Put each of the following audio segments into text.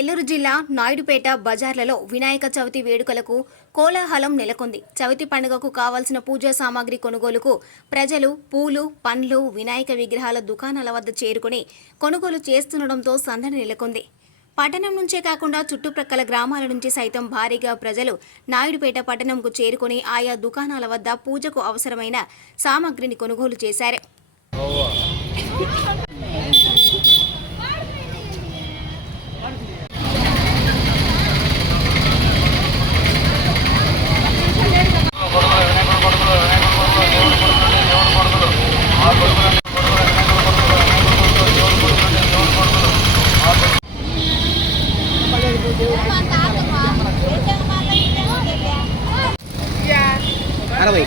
నెల్లూరు జిల్లా నాయుడుపేట బజార్లలో వినాయక చవితి వేడుకలకు కోలాహలం నెలకొంది. చవితి పండుగకు కావాల్సిన పూజా సామాగ్రి కొనుగోలుకు ప్రజలు పూలు, పండ్లు, వినాయక విగ్రహాల దుకాణాల వద్ద చేరుకుని కొనుగోలు చేస్తుండటంతో సందడి నెలకొంది. పట్టణం నుంచే కాకుండా చుట్టుప్రక్కల గ్రామాల నుంచి సైతం భారీగా ప్రజలు నాయుడుపేట పట్టణంకు చేరుకుని ఆయా దుకాణాల వద్ద పూజకు అవసరమైన సామాగ్రిని కొనుగోలు చేశారు. అరవై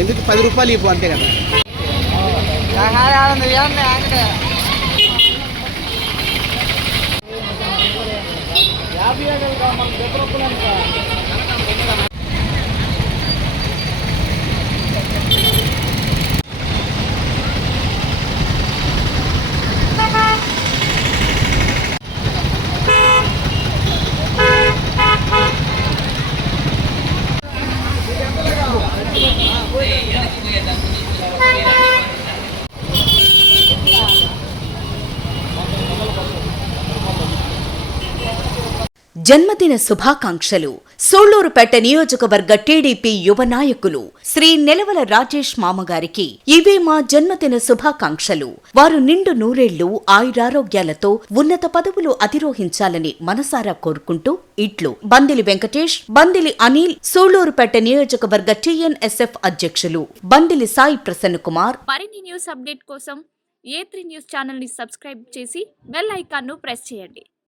ఎందుకు 10 రూపాయలు ఇవ్వు అంతే కదా. జన్మదిన శుభాకాంక్షలు. సూళ్లూరుపేట నియోజకవర్గ టీడీపీ యువ నాయకులు శ్రీ నెలవల రాజేష్ మామగారికి ఇవే మా జన్మదిన శుభాకాంక్షలు. వారు నిండు నూరేళ్లు ఆయురారోగ్యాలతో ఉన్నత పదవులు అధిరోహించాలని మనసారా కోరుకుంటూ ఇట్లు బందిలి వెంకటేష్, బందిలి అనిల్, సూళ్లూరుపేట నియోజకవర్గ టీఎన్ఎస్ఎఫ్ అధ్యక్షులు బందిలి సాయి ప్రసన్న కుమార్. మరిన్ని న్యూస్ అప్డేట్ కోసం A3 న్యూస్ ఛానల్ ని సబ్స్క్రైబ్ చేసి బెల్ ఐకాన్ ను ప్రెస్ చేయండి.